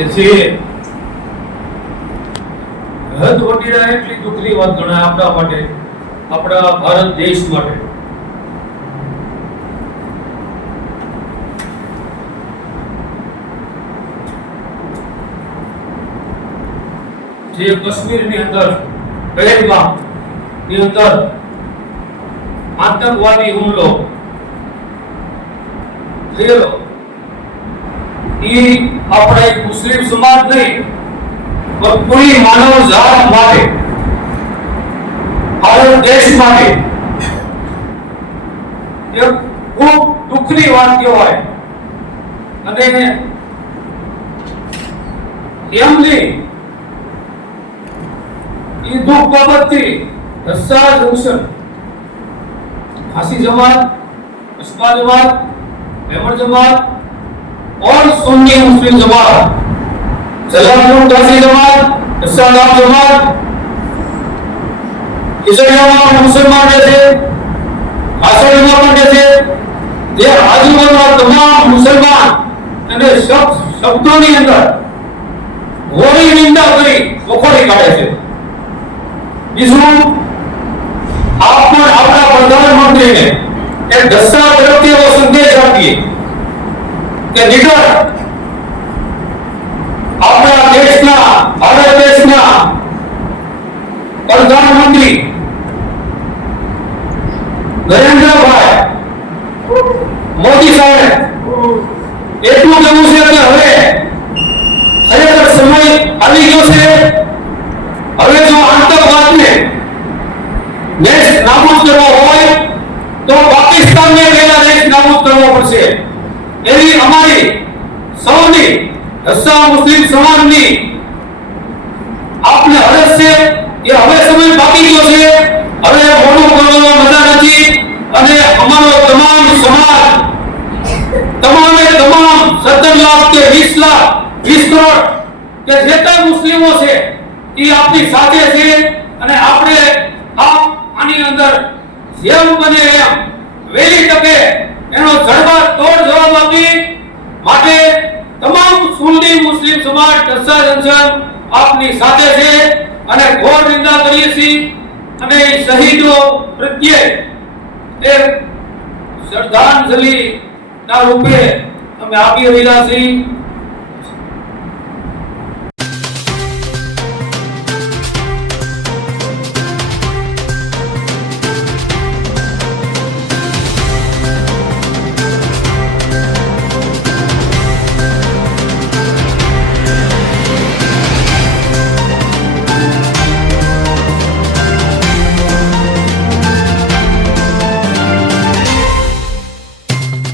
કે જે હદ વટીના એટલી દુઃખની વાત ગણાય આપણા માટે, આપણા ભારત દેશ માટે. જે કાશ્મીરની અંદર પહેલગામ ની અંદર આતંકવાદી હુમલો થયેલો, એ આપણા એક મુસ્લિમ સમાજ નહીં પણ પૂરી માનવ જાત માટે, ભારત દેશ માટે એક ખૂબ દુઃખની વાત કહેવાય. અને એમની એ દુઃખ બાબતથી રસ્સા જંકશન, फांसी जमात, अस्पा जमात, मेमन जमात और सुन्नी मुस्लिम जमात, सलामुल कासी जमात, इस्लाम जमात, ईसाई मुसलमान जैसे, आसर जमात जैसे, ये आजूबाजू तमाम मुसलमान અને શબ્દોની અંદર હોળી નિંદા કરી વખોડી કાઢે છે. બીજું, આપણા પ્રધાનમંત્રીને એક દસ્તા તરફથી એવો સંદેશ આપીએ કે નીકળ આપણા દેશના, ભારત દેશના પ્રધાનમંત્રી નરેન્દ્રભાઈ મોદી સાહેબ એટલું કહેવું છે કે હવે ખરેખર સમય આવી ગયો છે. હવે જો આતંકવાદને દેશ નાબૂદ કરવો હોય તો પાકિસ્તાનને પહેલા દેશ નાબૂદ કરવો પડશે. એવી અમારી સૌની રસ્સા મુસ્લિમ સમાજની આપને અરજ છે કે હવે સમય બાકી ગયો છે. હવે મોડું કરવાનો મજા નથી. અને અમારો તમામ સમાજ, તમામે તમામ 17 લાખ કે 20 લાખ 20 કરોડ કે જેટલા મુસ્લિમો છે એ આપની સાથે છે. અને આપણે આની અંદર જેમ બને એમ વહેલી તકે એનો જડબાતોડ જવાબ આપી માટે તમામ સુન્ની મુસ્લિમ સમાજ રસ્સા જંકશન આપની સાથે છે. અને ઘોર નિંદા કરીએ છીએ. અને શહીદો પ્રત્યે એક શ્રદ્ધાંજલિ ના રૂપે અમે આપી રહ્યા છીએ.